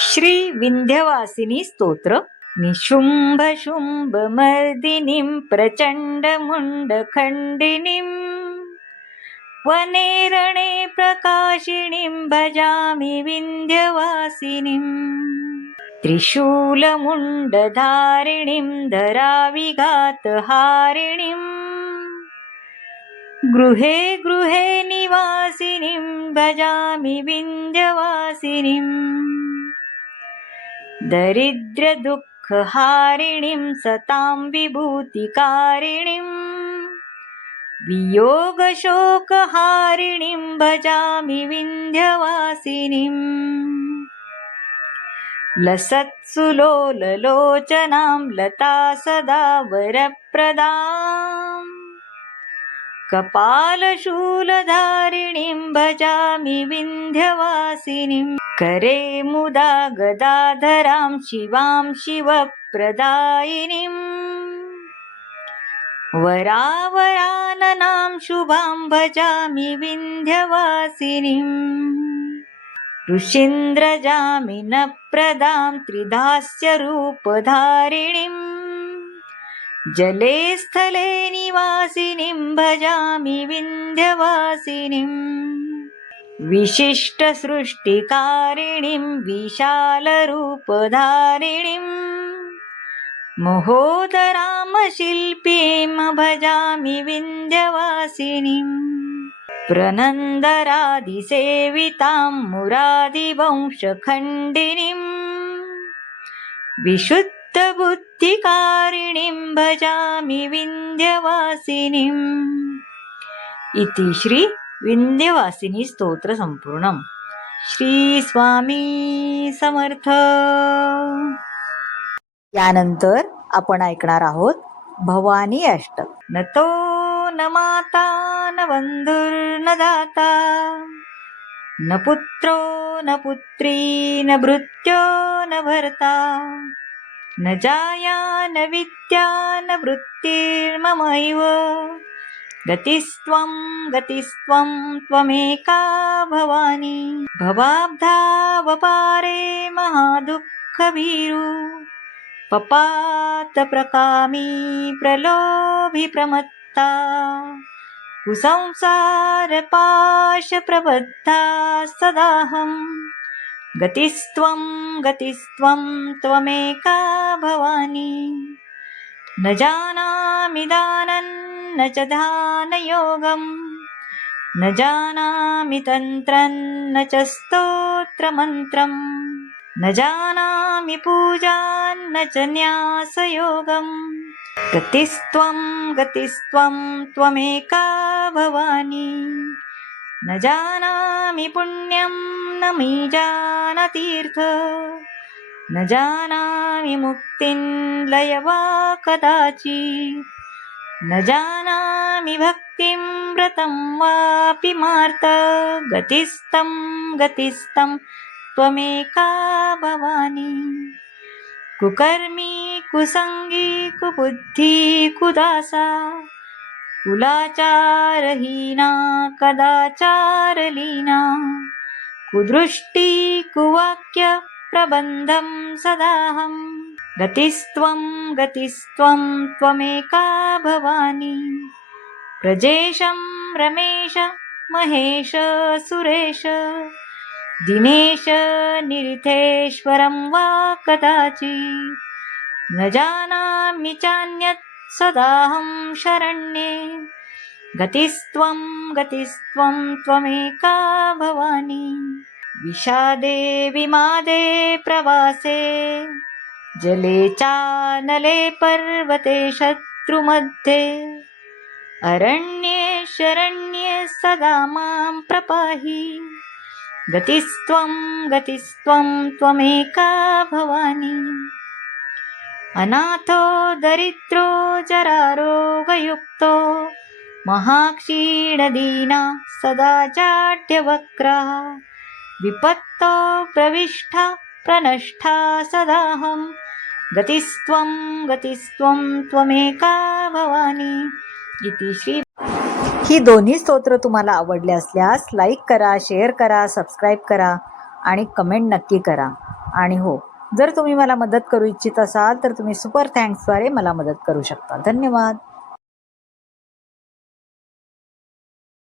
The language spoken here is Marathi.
श्री विंध्यवासिनी स्तोत्र. निशुंभ शुंभ मर्दिनीं प्रचंड मुंड खंडिनीं वने रणे प्रकाशिनीं भजामि विंध्यवासिनीं. त्रिशूलमुण्डधारिणीं धराविघातहारिणीं गृहे गृहे निवासिनीं भजामि विंध्यवासिनीं. दरिद्रदुःखहारिणीं सतां विभूतिकारिणीं वियोगशोकहारिणीं भजामि विंध्यवासिनीं. लसत्सुलोललोचनां लता सदा वरप्रदां कपालशूलधारिणीं भजामि विंध्यवासिनीं. करे मुदा गदाधरां शिवां शिवप्रदायिनीं वरावराननां शुभां भजामि विंध्यवासिनीं. ऋषीन्द्रजामिनप्रदां त्रिधास्यरूपधारिणीं जले स्थले निवासिनीं भजामि विंध्यवासिनीं. विशिष्टसृष्टिकारिणीं विशालरूपधारिणीं महोदरामशिल्पीं भजामि विंध्यवासिनीं. प्रनन्दरादिसेवितां मुरादिवंशखण्डिनीं विशुद्धबुद्धिकारिणीं भजामि विंध्यवासिनीं. इति श्री विंध्यवासिनी स्तोत्र संपूर्णम. श्री स्वामी समर्थ. यानंतर आपण ऐकणार आहोत भवानी अष्टक. नतो न माता न बंधुर्न दाता न पुत्रो न पुत्री न भृत्यो न भर्ता न जाया न विद्या न वृत्तिर्ममैव गतिस्त्वं गतिस्त्वं त्वमेका भवानी. भवाब्धावपारे महादुःखभीरु पपातप्रकामी प्रलोभी प्रमत्ता कुसंसारपाशप्रबद्धा सदाहं गतिस्त्वं गतिस्त्वं त्वमेका भवानी. न जानामि दानं न च ध्यानयोगं न जानामि तन्त्रं न च स्तोत्रमन्त्रं न जानामि पूजां न च न्यासयोगं गतिस्त्वं गतिस्त्वं त्वमेका भवानी. न जानामि पुण्यं न मे जानतीर्थ न जानामि मुक्तिं लय वा कदाचित् न जानामि भक्तिं व्रतं वापि मार्त गतिस्तं गतिस्तं त्वमेका भवानी. कुकर्मी कुसंगी कुबुद्धि कुदासा कुलाचारहीना कदाचारलीना कुदृष्टि कुवाक्य प्रबंधं सदाहं गतिस्त्वं गतिस्त्वं त्वमेका भवानी. प्रजेशं रमेश महेश सुरेश दिनेश निरिथेश्वरं वा कदाचित् न जानामि चान्यत् सदाहं शरण्ये गतिस्त्वं गतिस्त्वं त्वमेका भवानी. विषादे विमादे प्रवासे जले चानले पर्वते शत्रुमध्ये अरण्ये शरण्ये सदा मां प्रपाहि गतिस्त्वं गतिस्त्वं त्वमेका भवानी. अनाथो दरिद्रो जरारोगयुक्तो महाक्षीणदीना सदा जाड्यवक्रा विपत्तो प्रविष्टा प्रनष्टा सदाहं गतिस्त्वं गतिस्त्वं त्वमेका भवानी. इति श्री. ही दोन्ही स्तोत्र तुम्हाला आवडले असल्यास लाईक करा, शेअर करा, सबस्क्राईब करा आणि कमेंट नक्की करा. आणि हो, जर तुम्ही मला मदत करू इच्छित असाल तर तुम्ही सुपर थँक्सद्वारे मला मदत करू शकता. धन्यवाद.